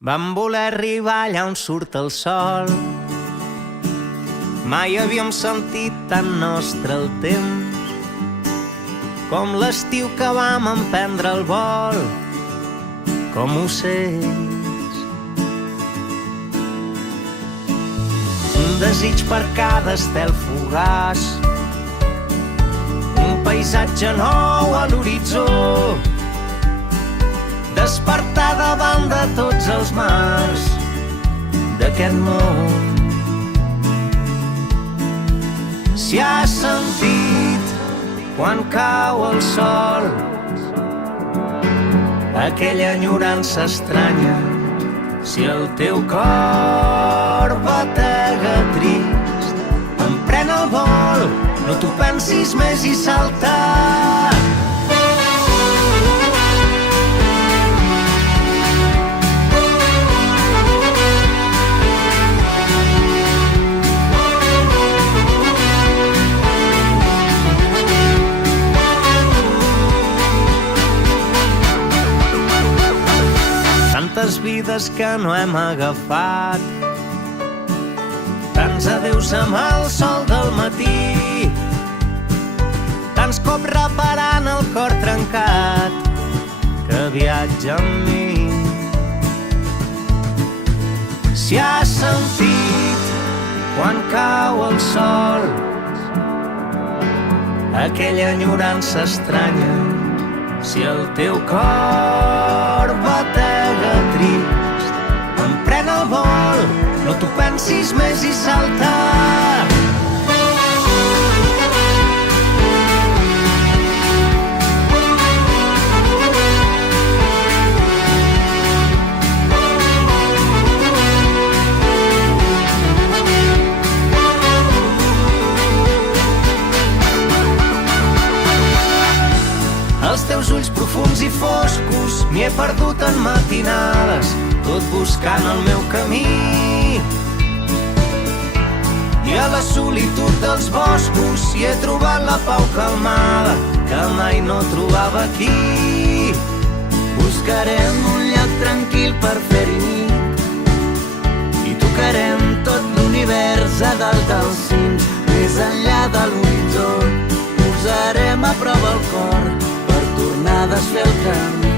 Vam voler arribar allà on surt el sol. Mai havíem sentit tan nostre el temps, com l'estiu que vam emprendre el vol, com ocells. Un desig per cada estel fugaç, un paisatge nou a l'horitzó, despertar davant de tots els mars d'aquest món. Si has sentit quan cau el sol aquella enyorança estranya, si el teu cor batega trist, emprèn el vol, no t'ho pensis més i salta. Tantes vides que no hem agafat, tants adeus amb el sol del matí, tants cops reparant el cor trencat que viatja amb mi. Si has sentit quan cau el sol aquella enyorança estranya, si el teu cor batega trist, emprèn el vol, no t'ho pensis més i salta. Els teus ulls profuns i foscos m'hi he perdut en matinades, tot buscant el meu camí. I a la solitud dels boscos hi he trobat la pau calmada que mai no trobava aquí. Buscarem un lloc tranquil per fer-hi nit i tocarem tot l'univers a dalt dels cims, més enllà de l'horitzó. Posarem a prova el cor per tornar a desfer el camí.